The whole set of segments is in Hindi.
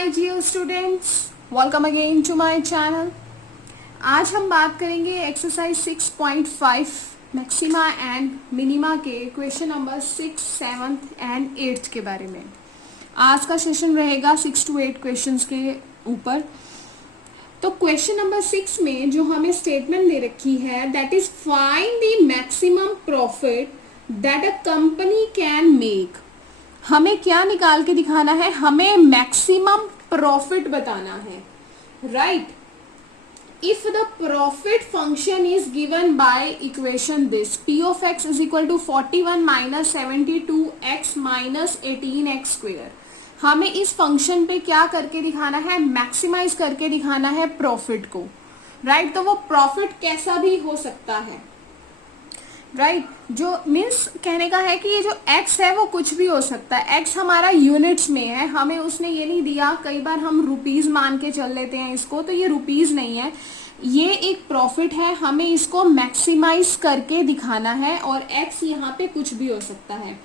हाय जियो students, welcome again to my channel. आज हम बात करेंगे एक्सरसाइज 6.5 मैक्सिमा एंड मिनिमा के क्वेश्चन नंबर 6, 7 एंड 8 के बारे में। आज का सेशन रहेगा 6 to 8 क्वेश्चंस के ऊपर। तो क्वेश्चन नंबर 6 में जो हमें स्टेटमेंट दे रखी है, that is find the maximum profit that a company can make. हमें क्या निकाल के दिखाना है? हमें मैक्सिमम प्रॉफिट बताना है, right. If the profit function is given by equation this, p of x is equal to 41 minus 72x minus 18x square. हमें इस फंक्शन पे क्या करके दिखाना है? मैक्सिमाइज करके दिखाना है प्रॉफिट को, राइट। तो वो प्रॉफिट कैसा भी हो सकता है, राइट। जो मीन्स कहने का है कि ये जो x है वो कुछ भी हो सकता है। x हमारा यूनिट्स में है, हमें उसने ये नहीं दिया। कई बार हम रुपीज मान के चल लेते हैं इसको, तो ये रुपीज नहीं है, ये एक प्रॉफिट है। हमें इसको मैक्सिमाइज करके दिखाना है और x यहाँ पे कुछ भी हो सकता है।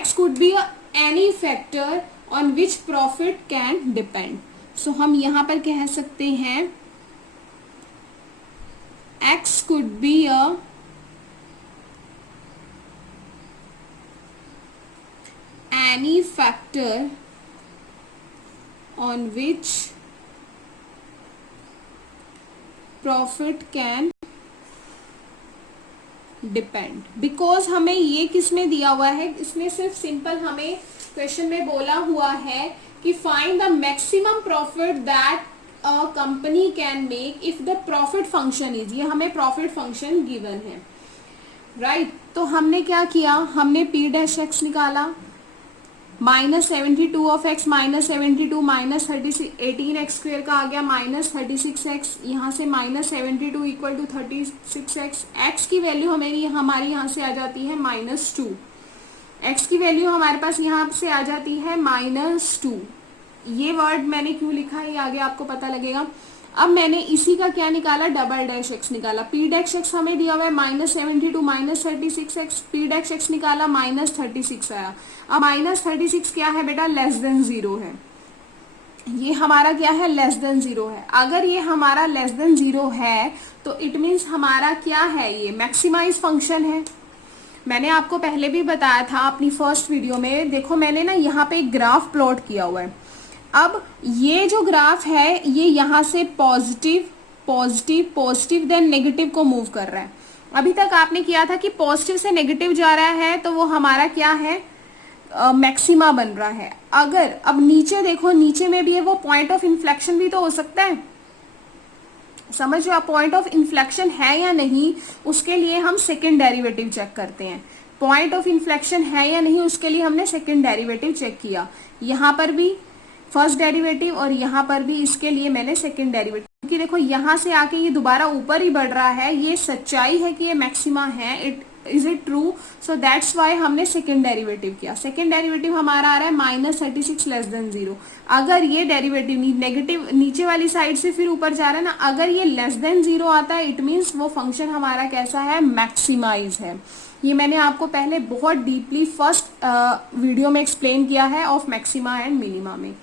x could be any factor on which profit can depend. So हम यहाँ पर कह सकते हैं x could be a any factor on which profit can depend। Because हमें ये किस में दिया हुआ है, इसमें सिर्फ सिंपल हमें क्वेश्चन में बोला हुआ है कि find the maximum profit that a company can make if the profit function is. ये हमें प्रॉफिट फंक्शन गिवन है, राइट। तो हमने क्या किया? हमने पी डैश एक्स निकाला, minus 72 of x minus 72 minus 18x square का आ गया माइनस 36x। यहाँ से minus 72 equal to 36x। x की वैल्यू हमारी यहाँ से आ जाती है -2। x की वैल्यू हमारे पास यहाँ से आ जाती है -2। ये वर्ड मैंने क्यों लिखा है ये आगे आपको पता लगेगा। अब मैंने इसी का क्या निकाला? डबल डैश एक्स निकाला। पी डैश एक्स हमें दिया हुआ है -72 minus 36x। P dash x निकाला -36 आया। अब -36 क्या है बेटा? लेस देन 0 है। ये हमारा क्या है? लेस देन 0 है। अगर ये हमारा लेस देन 0 है तो इट मीन्स हमारा क्या है? ये मैक्सिमाइज फंक्शन है। मैंने आपको पहले भी बताया था अपनी फर्स्ट वीडियो में। देखो मैंने ना यहाँ पे एक ग्राफ प्लॉट किया हुआ है। अब ये जो ग्राफ है ये यहाँ से positive positive positive then negative को मूव कर रहा है। अभी तक आपने किया था कि पॉजिटिव से नेगेटिव जा रहा है तो वो हमारा क्या है? मैक्सिमा बन रहा है। अगर अब नीचे देखो, नीचे में भी है, वो पॉइंट ऑफ इन्फ्लेक्शन भी तो हो सकता है। समझ लो आप, पॉइंट ऑफ इन्फ्लेक्शन है या नहीं उसके लिए हम सेकेंड डेरिवेटिव चेक करते हैं। पॉइंट ऑफ इन्फ्लेक्शन है या नहीं उसके लिए हमने सेकेंड डेरिवेटिव चेक किया। यहाँ पर भी फर्स्ट डेरिवेटिव और यहाँ पर भी इसके लिए मैंने सेकेंड डेरिवेटिव, क्योंकि देखो यहाँ से आके ये दोबारा ऊपर ही बढ़ रहा है। ये सच्चाई है कि ये मैक्सिमा है। Is it true? So that's why हमने सेकेंड डेरिवेटिव किया। सेकेंड डेरिवेटिव हमारा आ रहा है -36 लेस देन 0। अगर ये डेरिवेटिव नेगेटिव नीचे वाली साइड से फिर ऊपर जा रहा है ना, अगर ये लेस देन 0 आता है इट मीन्स वो फंक्शन हमारा कैसा है? मैक्सिमाइज है। ये मैंने आपको पहले बहुत डीपली फर्स्ट वीडियो में एक्सप्लेन किया है ऑफ मैक्सिमा एंड मिनिमा में,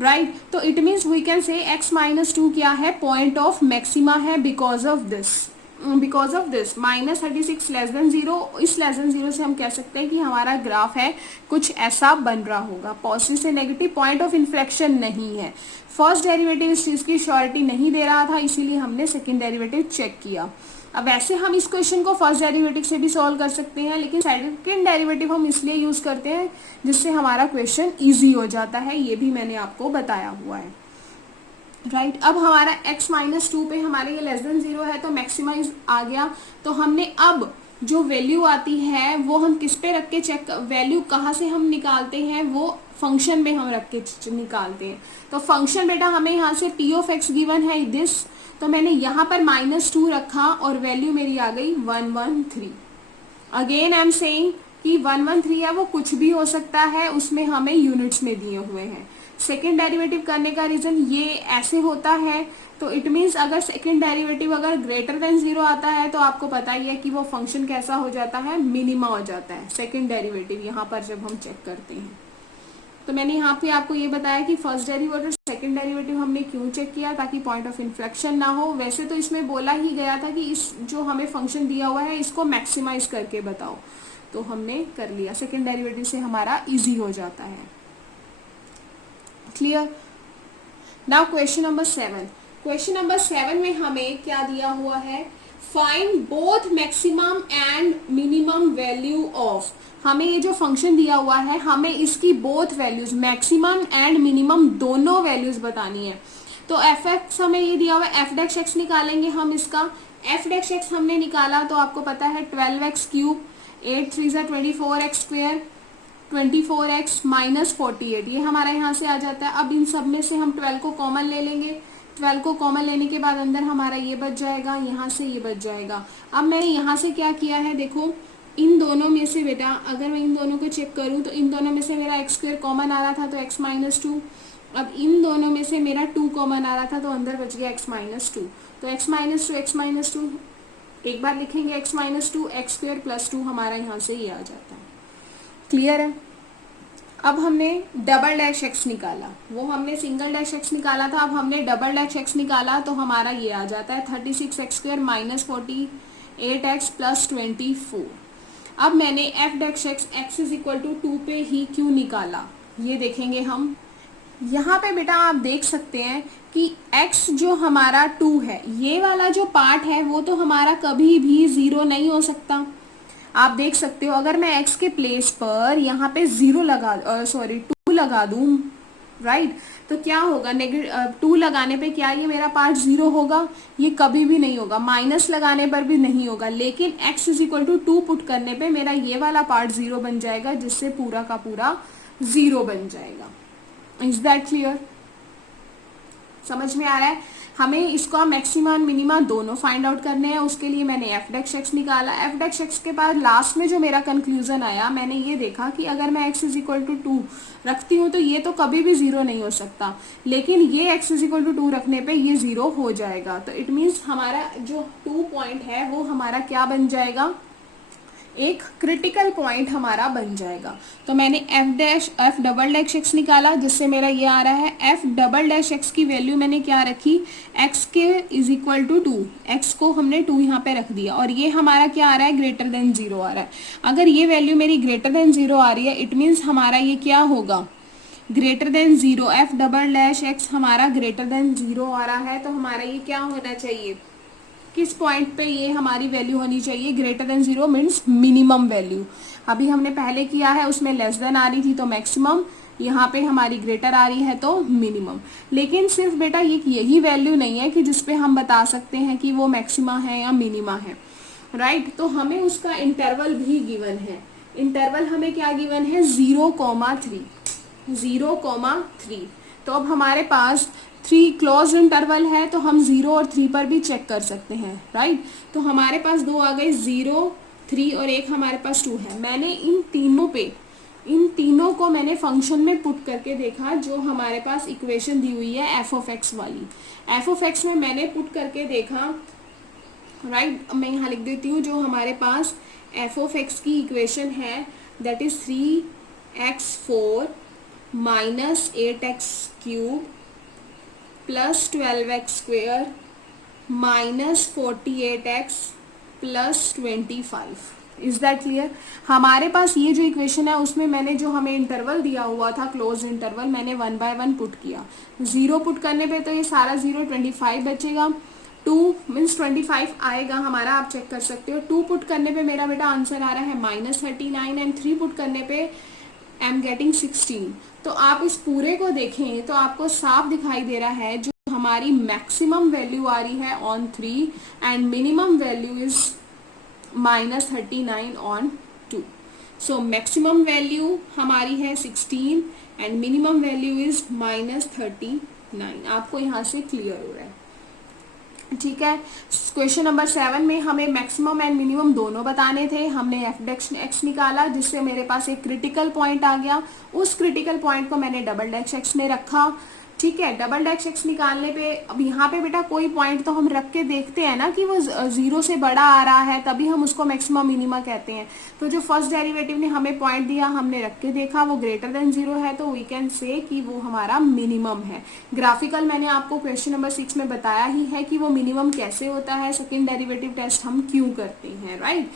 राइट। तो it means we can say x-2 क्या है? पॉइंट ऑफ मैक्सिमा है। Because of this -36 less than 0। इस लेस देन 0 से हम कह सकते हैं कि हमारा ग्राफ है कुछ ऐसा बन रहा होगा। पॉजिटिव से नेगेटिव, पॉइंट ऑफ इन्फ्लेक्शन नहीं है। फर्स्ट डेरिवेटिव इस चीज की श्योरिटी नहीं दे रहा था, इसीलिए हमने सेकेंड डेरिवेटिव चेक किया। अब वैसे हम इस क्वेश्चन को फर्स्ट डेरिवेटिव से भी सॉल्व कर सकते हैं, लेकिन सेकेंड डेरिवेटिव हम इसलिए यूज करते हैं जिससे हमारा क्वेश्चन इजी हो जाता है। ये भी मैंने आपको बताया हुआ है, राइट। अब हमारा x-2 पे हमारे ये लेस देन 0 है तो मैक्सिमाइज आ गया। तो हमने अब जो वैल्यू आती है वो हम किस पे रख के चेक, वैल्यू कहाँ से हम निकालते हैं? वो फंक्शन में हम रख के निकालते हैं। तो फंक्शन बेटा हमें यहाँ से p ऑफ x गिवन है दिस, तो मैंने यहाँ पर -2 रखा और वैल्यू मेरी आ गई 113। अगेन आई एम सेइंग कि 113 है वो कुछ भी हो सकता है, उसमें हमें यूनिट्स में दिए हुए हैं। सेकेंड डेरिवेटिव करने का रीजन ये ऐसे होता है। तो इट मीन्स अगर सेकेंड डेरिवेटिव अगर ग्रेटर देन 0 आता है तो आपको पता ही है कि वो फंक्शन कैसा हो जाता है? मिनिमा हो जाता है सेकेंड डेरिवेटिव यहाँ पर जब हम चेक करते हैं। तो मैंने यहाँ पे आपको ये बताया कि फर्स्ट डेरिवेटिव सेकंड डेरिवेटिव हमने क्यों चेक किया, ताकि पॉइंट ऑफ इन्फ्लेक्शन ना हो। वैसे तो इसमें बोला ही गया था कि इस जो हमें फंक्शन दिया हुआ है इसको मैक्सिमाइज करके बताओ, तो हमने कर लिया। सेकंड डेरिवेटिव से हमारा इजी हो जाता है। Clear. Now question number 7। Question number 7 में हमें क्या दिया हुआ है, find both maximum and minimum value of. हमें ये जो फंक्शन दिया हुआ है हमें इसकी both values maximum and minimum दोनों वैल्यूज बतानी है। तो एफ एक्स हमें ये दिया हुआ है, एफ डैश एक्स निकालेंगे हम इसका। एफ डैश एक्स हमने निकाला तो आपको पता है 12x cube, 8 3 24x square, 24x minus 48, ये हमारा यहाँ से आ जाता है। अब इन सब में से हम 12 को कॉमन ले लेंगे। 12 को कॉमन लेने के बाद अंदर हमारा ये बच जाएगा, यहाँ से ये बच जाएगा। अब मैंने यहाँ से क्या किया है, देखो इन दोनों में से बेटा अगर मैं इन दोनों को चेक करूँ तो इन दोनों में से मेरा एक्स स्क्वायर कॉमन आ रहा था तो x माइनस 2। अब इन दोनों में से मेरा 2 कॉमन आ रहा था तो अंदर बच गया x माइनस 2। तो x माइनस 2 एक बार लिखेंगे x minus 2, x square plus 2 हमारा यहाँ से ये आ जाता है। क्लियर है। अब हमने डबल डैश एक्स निकाला, वो हमने सिंगल डैश एक्स निकाला था, अब हमने डबल डैश एक्स निकाला तो हमारा ये आ जाता है 36x square minus 48x plus 24। अब मैंने f dash x x is equal to 2 पे ही क्यों निकाला, ये देखेंगे हम। यहाँ पे बेटा आप देख सकते हैं कि x जो हमारा 2 है, ये वाला जो पार्ट है वो तो हमारा कभी भी 0 नहीं हो सकता। आप देख सकते हो अगर मैं x के प्लेस पर यहाँ पे 2 लगा दूं, राइट, तो क्या होगा, 2 लगाने पे क्या ये मेरा पार्ट 0 होगा, ये कभी भी नहीं होगा। माइनस लगाने पर भी नहीं होगा, लेकिन x is equal to 2 put करने पे मेरा ये वाला पार्ट 0 बन जाएगा, जिससे पूरा का पूरा 0 बन जाएगा। Is that clear? समझ में आ रहा है? हमें इसका मैक्सिमा एंड मिनिमा दोनों फाइंड आउट करने हैं। उसके लिए मैंने एफ डैश एक्स निकाला। एफ डैश एक्स के बाद लास्ट में जो मेरा कंक्लूजन आया, मैंने ये देखा कि अगर मैं x इज इक्वल टू 2 रखती हूँ तो ये तो कभी भी 0 नहीं हो सकता, लेकिन ये x इज इक्वल टू 2 रखने पे ये 0 हो जाएगा। तो इट मीन्स हमारा जो 2 पॉइंट है वो हमारा क्या बन जाएगा, एक क्रिटिकल पॉइंट हमारा बन जाएगा। तो मैंने एफ डबल डैश एक्स निकाला, जिससे मेरा ये आ रहा है एफ डबल डैश एक्स की वैल्यू मैंने क्या रखी, एक्स के इज इक्वल टू 2, एक्स को हमने 2 यहाँ पे रख दिया, और ये हमारा क्या आ रहा है, ग्रेटर देन 0 आ रहा है। अगर ये वैल्यू मेरी ग्रेटर देन 0 आ रही है, इट मीन्स हमारा ये क्या होगा, greater than 0। F double dash x हमारा ग्रेटर देन 0 आ रहा है, तो हमारा ये क्या होना चाहिए, किस पॉइंट पे ये हमारी वैल्यू होनी चाहिए, greater than 0 means minimum value. अभी हमने पहले किया है उसमें लेस देन आ रही थी तो मैक्सिमम, यहाँ पे हमारी ग्रेटर आ रही है तो मिनिमम। लेकिन सिर्फ बेटा ये यही वैल्यू नहीं है कि जिसपे हम बता सकते हैं कि वो मैक्सिमा है या मिनिमा है, राइट। तो हमें उसका इंटरवल भी गिवन है। इंटरवल हमें क्या गिवन है, 0,3, 0,3। तो अब हमारे पास 3 क्लोज इंटरवल है, तो हम 0 और 3 पर भी चेक कर सकते हैं, राइट। तो हमारे पास 2 आ गए, 0, 3 और एक हमारे पास 2 है। मैंने इन तीनों को मैंने फंक्शन में पुट करके देखा, जो हमारे पास इक्वेशन दी हुई है एफ ऑफ एक्स वाली। एफ ऑफ एक्स में मैंने पुट करके देखा, राइट। मैं यहाँ लिख देती हूँ, जो हमारे पास एफ ऑफ एक्स की इक्वेशन है that is 3x4 minus 8x cube plus 12x square minus 48x plus 25। Is that clear? हमारे पास ये जो इक्वेशन है उसमें मैंने जो हमें इंटरवल दिया हुआ था, क्लोज इंटरवल, मैंने 1 बाय 1 पुट किया। 0 पुट करने पे तो ये सारा 0, 25 बचेगा। 2 मीन्स 25 आएगा हमारा, आप चेक कर सकते हो। 2 पुट करने पे मेरा बेटा आंसर आ रहा है -39, एंड 3 पुट करने पे आई एम गेटिंग 16। तो आप इस पूरे को देखें तो आपको साफ दिखाई दे रहा है जो हमारी मैक्सिमम वैल्यू आ रही है on 3 and minimum value is -39 on 2। So maximum value हमारी है 16 एंड मिनिमम वैल्यू इज -39। आपको यहाँ से क्लियर हो रहा है, ठीक है। क्वेश्चन नंबर 7 में हमें मैक्सिमम एंड मिनिमम दोनों बताने थे। हमने एफ डैश एक्स निकाला, जिससे मेरे पास एक क्रिटिकल पॉइंट आ गया। उस क्रिटिकल पॉइंट को मैंने डबल डैश एक्स में रखा, ठीक है। डबल डैश एक्स निकालने पे अब यहाँ पे बेटा कोई पॉइंट तो हम रख के देखते हैं ना कि वो जीरो से बड़ा आ रहा है, तभी हम उसको मैक्सिमम मिनिमा कहते हैं। तो जो फर्स्ट डेरिवेटिव ने हमें पॉइंट दिया, हमने रख के देखा वो ग्रेटर देन जीरो है, तो वी कैन से कि वो हमारा मिनिमम है। ग्राफिकल मैंने आपको क्वेश्चन नंबर 6 में बताया ही है कि वो मिनिमम कैसे होता है, सेकेंड डेरिवेटिव टेस्ट हम क्यों करते हैं, राइट।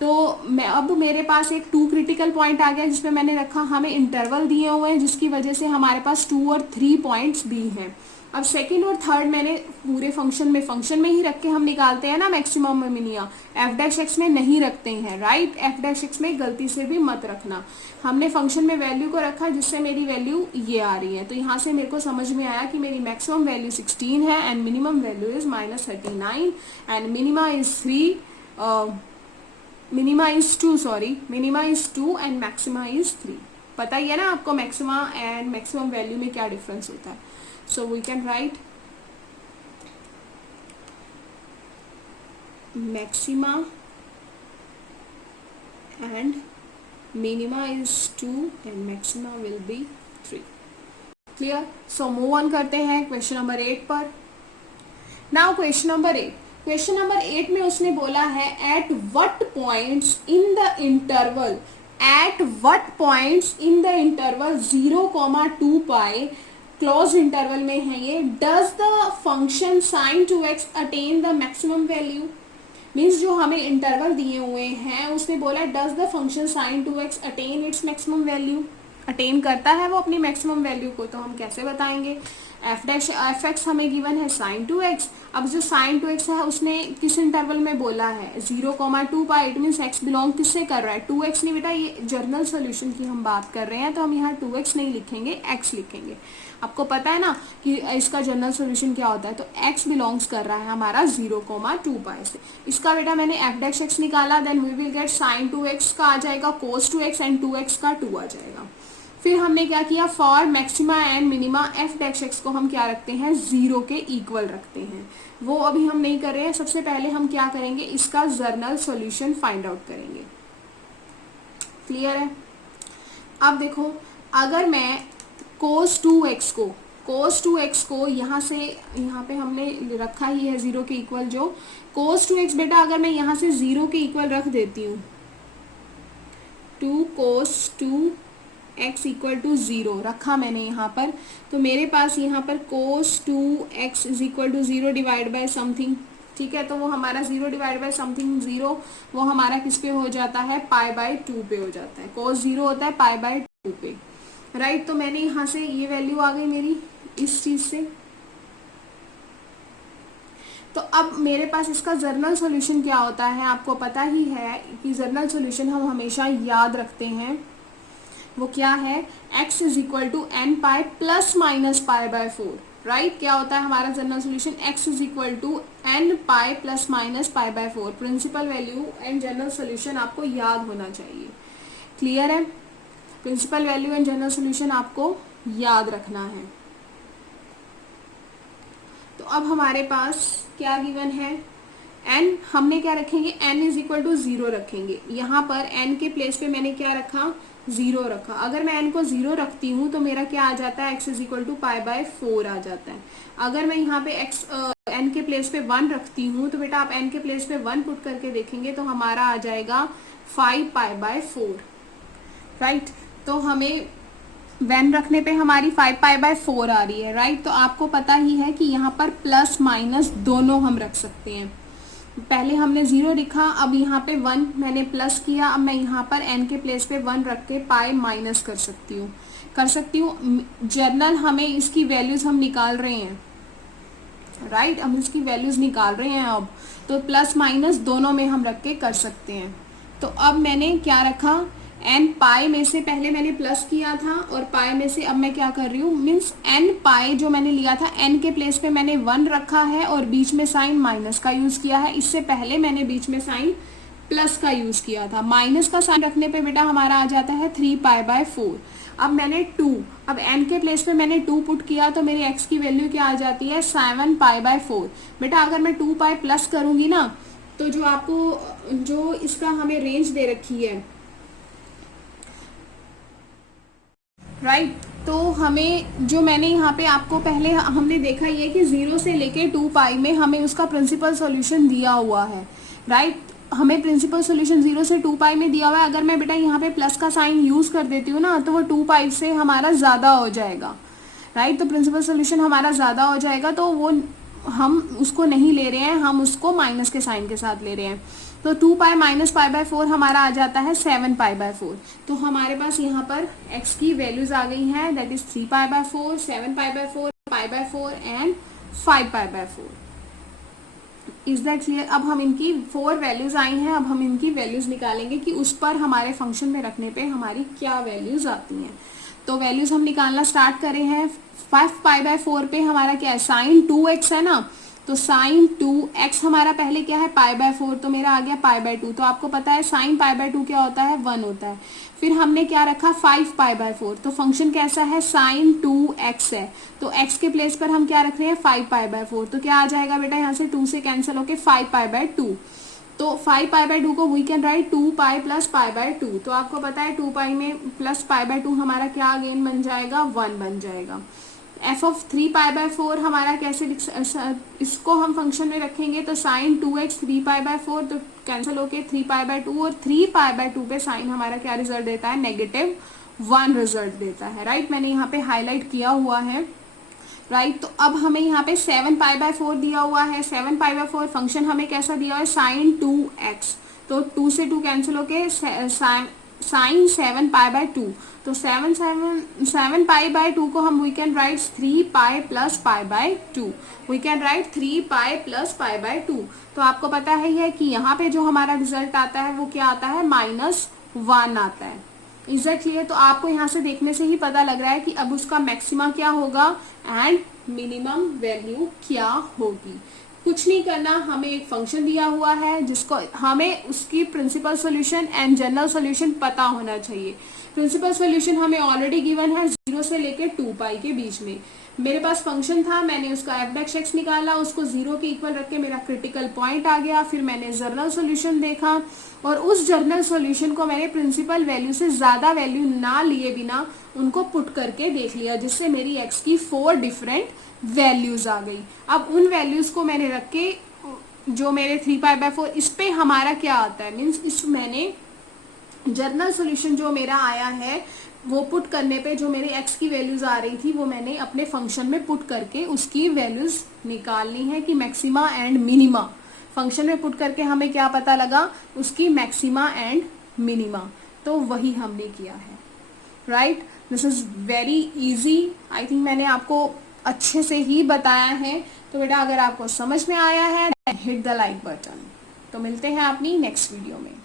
तो मैं अब मेरे पास एक 2 क्रिटिकल पॉइंट आ गया जिसमें मैंने रखा, हमें इंटरवल दिए हुए हैं जिसकी वजह से हमारे पास 2 और 3 पॉइंट्स भी हैं। अब सेकंड और थर्ड मैंने पूरे फंक्शन में ही रख के हम निकालते हैं ना मैक्सिमम और मिनिमम, एफ डैश एक्स में नहीं रखते हैं, राइट। एफ डैश एक्स में गलती से भी मत रखना। हमने फंक्शन में वैल्यू को रखा जिससे मेरी वैल्यू ये आ रही है, तो यहाँ से मेरे को समझ में आया कि मेरी मैक्सिमम वैल्यू 16 है and minimum value is -39 and minima is 3, minima is 2 and maxima is 3। पता ही है ना आपको मैक्सिमा एंड मैक्सिमम वैल्यू में क्या डिफरेंस होता है। So we can write maxima and minima is 2 and maxima will be 3। Clear. So move on करते हैं क्वेश्चन नंबर 8 पर। नाउ क्वेश्चन नंबर 8 में उसने बोला है at what points in the interval 0, 2 pi close interval में है ये, does the function sin 2x attain the maximum value. Means जो हमें इंटरवल दिए हुए हैं उसने बोला does the function sin 2x attain its maximum value, attain करता है वो अपनी मैक्सिमम वैल्यू को। तो हम कैसे बताएंगे, एफ एक्स हमें गिवन है sin 2x। अब जो sin 2x है उसने किस इंटरवल में बोला है 0, 2 पाई, इट मीन्स x बिलोंग किससे कर रहा है 2x नहीं बेटा, ये जर्नल सोल्यूशन की हम बात कर रहे हैं, तो हम यहाँ 2x नहीं लिखेंगे x लिखेंगे। आपको पता है ना कि इसका जनरल सोल्यूशन क्या होता है, तो x बिलोंग्स कर रहा है हमारा 0, 2 पाई से। इसका बेटा मैंने एफ डैश एक्स निकाला, then we will get sin 2x का आ जाएगा cos 2x एंड 2x का 2 आ जाएगा। फिर हमने क्या किया, for maxima and minima F dash x को हम क्या रखते हैं 0 के इक्वल रखते हैं। वो अभी हम नहीं कर रहे हैं, सबसे पहले हम क्या करेंगे इसका जर्नल सॉल्यूशन फाइंड आउट करेंगे। क्लियर है। अब देखो अगर मैं cos 2x को यहाँ से यहाँ पे हमने रखा ही है 0 के इक्वल, जो cos 2x बेटा अगर मैं यहाँ से 0 के इक्वल रख देती हूँ 2 cos 2x इक्वल टू 0 रखा मैंने यहाँ पर, तो मेरे पास यहाँ पर cos 2x is equal to 0 divide by something, ठीक है। तो वो हमारा 0 डिवाइड बाय समथिंग 0 वो हमारा किस पे हो जाता है π/2 पे हो जाता है, cos 0 होता है π/2 पे, राइट। तो मैंने यहाँ से ये वैल्यू आ गई मेरी इस चीज से। तो अब मेरे पास इसका जर्नल सॉल्यूशन क्या होता है, आपको पता ही है कि जर्नल सॉल्यूशन हम हमेशा याद रखते हैं, वो क्या है x is equal to n pi plus minus π/4, right. क्या होता है हमारा general solution, x is equal to n pi plus minus π/4। Principal value and general solution आपको याद होना चाहिए। क्लियर है, principal value and general solution आपको याद रखना है। तो अब हमारे पास क्या गिवन है, n हमने क्या रखेंगे n इज इक्वल टू 0 रखेंगे। यहाँ पर n के प्लेस पे मैंने क्या रखा 0 रखा। अगर मैं n को 0 रखती हूँ तो मेरा क्या आ जाता है x इज इक्वल टू π/4 आ जाता है। अगर मैं यहाँ पे n के प्लेस पे 1 रखती हूँ तो बेटा आप n के प्लेस पे 1 पुट करके देखेंगे तो हमारा आ जाएगा 5π/4, राइट। तो हमें वैन रखने पे हमारी 5π/4 आ रही है, राइट। तो आपको पता ही है कि यहाँ पर प्लस माइनस दोनों हम रख सकते हैं। पहले हमने 0 लिखा, अब यहाँ पे 1 मैंने प्लस किया, अब मैं यहाँ पर n के प्लेस पे 1 रख के पाई माइनस कर सकती हूँ। जर्नल हमें इसकी वैल्यूज हम निकाल रहे हैं, राइट। हम इसकी वैल्यूज निकाल रहे हैं अब, तो प्लस माइनस दोनों में हम रख के कर सकते हैं। तो अब मैंने क्या रखा, n पाई में से पहले मैंने प्लस किया था और पाई में से अब मैं क्या कर रही हूँ, मीन्स n पाई जो मैंने लिया था n के प्लेस पे मैंने 1 रखा है और बीच में साइन माइनस का यूज किया है। इससे पहले मैंने बीच में साइन प्लस का यूज किया था। माइनस का साइन रखने पे बेटा हमारा आ जाता है 3π/4। अब मैंने 2, अब n के प्लेस पे मैंने 2 पुट किया तो मेरी x की वैल्यू क्या आ जाती है 7π/4। बेटा अगर मैं 2 पाई प्लस करूंगी ना तो जो आपको जो इसका हमें रेंज दे रखी है, राइट, तो हमें जो मैंने यहाँ पे आपको पहले हमने देखा ये कि 0 से लेके 2 पाई में हमें उसका प्रिंसिपल सॉल्यूशन दिया हुआ है, राइट। हमें प्रिंसिपल सॉल्यूशन 0 से 2 पाई में दिया हुआ है। अगर मैं बेटा यहाँ पे प्लस का साइन यूज़ कर देती हूँ ना, तो वो 2 पाई से हमारा ज़्यादा हो जाएगा, राइट। तो प्रिंसिपल सॉल्यूशन हमारा ज़्यादा हो जाएगा, तो वो हम उसको नहीं ले रहे हैं, हम उसको माइनस के साइन के साथ ले रहे हैं। तो 2 पाई माइनस पाई बाय 4 हमारा आ जाता है 7 पाई बाय 4। तो हमारे पास यहाँ पर x की वैल्यूज आ गई हैं, that is 3 pi by 4, 7 pi by 4, pi by 4 and 5 pi by 4। Is that clear? अब हम इनकी 4 वैल्यूज आई हैं, अब हम इनकी वैल्यूज निकालेंगे कि उस पर हमारे फंक्शन में रखने पे हमारी क्या वैल्यूज आती हैं। तो वैल्यूज हम निकालना स्टार्ट करे हैं। 5 पाई बाय 4 पे हमारा क्या है, साइन 2x है ना, तो साइन 2x हमारा पहले क्या है, पाई बाय 4, तो मेरा आ गया पाई बाय 2। तो आपको पता है साइन पाई बाय 2 क्या होता है, 1 होता है। फिर हमने क्या रखा, 5 पाई बाय 4, तो फंक्शन कैसा है, साइन 2x है, तो x के प्लेस पर हम क्या रख रहे हैं, 5 पाई बाय 4। तो क्या आ जाएगा बेटा, यहाँ से 2 से कैंसिल होके 5 पाई बाय 2। तो 5 पाई बाय 2 को we can write 2 pi plus pi by 2। तो आपको पता है 2 पाई में प्लस पाई बाय 2 हमारा क्या अगेन बन जाएगा, 1 बन जाएगा। एफ ऑफ 3 पाई बाय 4 हमारा कैसे इसको हम फंक्शन में रखेंगे, तो साइन 2x 3 पाई बाय 4, तो कैंसिल होके 3 पाई बाय 2, और 3 पाई बाय 2 पे साइन हमारा क्या रिजल्ट देता है, -1 रिजल्ट देता है, राइट। मैंने यहाँ पे हाईलाइट किया हुआ है, राइट। तो अब हमें यहाँ पे 7 पाई बाय 4 दिया हुआ है। 7 पाई बाय 4 फंक्शन हमें कैसा दिया हुआ है, साइन 2x, तो 2 से 2 कैंसिल होके साइन 7 पाई बाय 2, तो 7 पाई बाय 2 को हम we can write 3 pi plus pi by 2, we can write 3 pi plus pi by 2। तो आपको पता है कि यहाँ पे जो हमारा रिजल्ट आता है वो क्या आता है, -1 आता है। Is that clear? तो आपको यहाँ से देखने से ही पता लग रहा है कि अब उसका मैक्सिमा क्या होगा एंड मिनिमम वैल्यू क्या होगी। कुछ नहीं करना, हमें एक फंक्शन दिया हुआ है जिसको हमें उसकी principal solution and general solution पता होना चाहिए। प्रिंसिपल सॉल्यूशन हमें ऑलरेडी गिवन है 0 से लेकर 2 पाई के बीच में। मेरे पास फंक्शन था, मैंने उसका f(x) निकाला, उसको 0 के इक्वल रख के मेरा क्रिटिकल पॉइंट आ गया। फिर मैंने जर्नल सॉल्यूशन देखा और उस जर्नल सॉल्यूशन को मैंने प्रिंसिपल वैल्यू से ज़्यादा वैल्यू ना लिए बिना उनको पुट करके देख लिया, जिससे मेरी x की 4 डिफरेंट वैल्यूज आ गई। अब उन वैल्यूज को मैंने रख के जो मेरे 3 पाई बाय 4 इस पे हमारा क्या आता है, मीन्स इस मैंने जर्नल सॉल्यूशन जो मेरा आया है वो पुट करने पे जो मेरे x की वैल्यूज आ रही थी वो मैंने अपने फंक्शन में पुट करके उसकी वैल्यूज निकालनी है कि मैक्सिमा एंड मिनिमा। फंक्शन में पुट करके हमें क्या पता लगा, उसकी मैक्सिमा एंड मिनिमा। तो वही हमने किया है, right. This is very easy. I think मैंने आपको अच्छे से ही बताया है। तो बेटा अगर आपको समझ में आया है हिट द लाइक बटन। तो मिलते हैं अपनी नेक्स्ट वीडियो में।